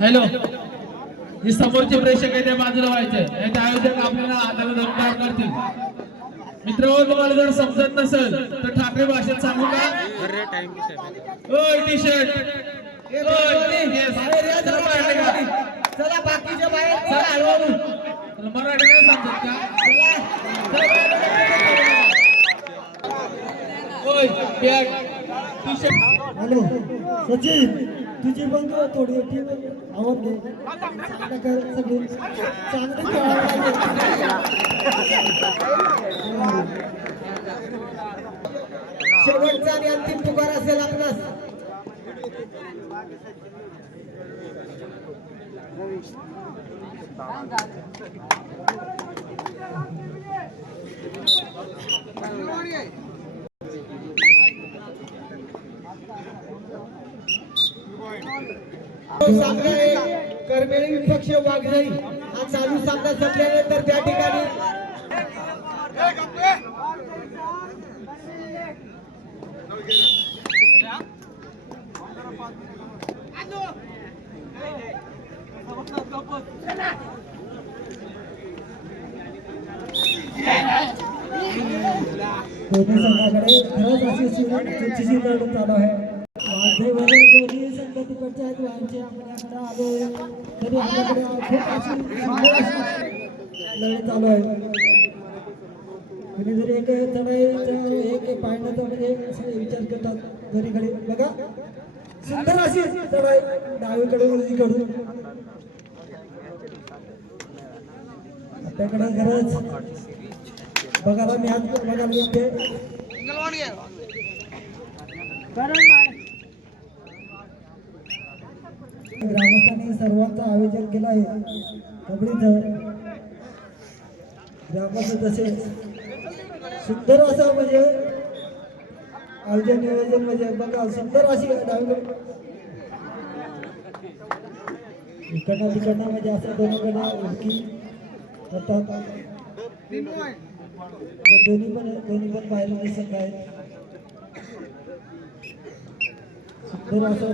Hello. ही समोरचे प्रेक्षक आहे त्या बाजूला व्हायचे. तर आयोजक आपल्याला हाताला काय करतील. मित्र तुम्हाला जर समजत नसेल तर ठाकरे भाषेत सांगू का? टी शर्ट चला बाकीच्या बाहेर चला. हळूहळू. मराठी नाही समजत का? ओय पॅट टी शर्ट हॅलो सचिन. तुझी पण थोडी होती आवडते चांगलं कर सगळी चांगली शेवटचा आणि अंतिम पुकार असेल आपणास. करमेळी विपक्ष वाघजाई हा चालू सामना संपल्यानंतर त्या ठिकाणी दोन्ही संघाकडे खरंच अशी चालू आहे. वाघजाईमध्ये दोन्ही संघ तिकडचे आहेत वाघचे आपल्याकडे आलो तरी आपल्याकडे खूप अशी सुंदर अशी लढत चालू आहे. कुणी जरी एक चढाईचं एक पाहण्याचा असं विचार करतात दोन्हीकडे बघा सुंदर अशी चढाई डावीकडे उजवीकडून आपल्याकडे गरज बघायला मिळत बघायला मिळते ग्रामस्थांनी सर्वांचं आयोजन केलं आहे. कबड्डीचं ग्रामस्थ तसेच सुंदर असं म्हणजे आयोजन नियोजन म्हणजे बघा सुंदर अशी इकडनं तिकडनं म्हणजे असं दोन्हीकडे उडकी करतात. दोन्ही पण दोन्ही पण बाहेर दिसत आहेत. सुंदर असं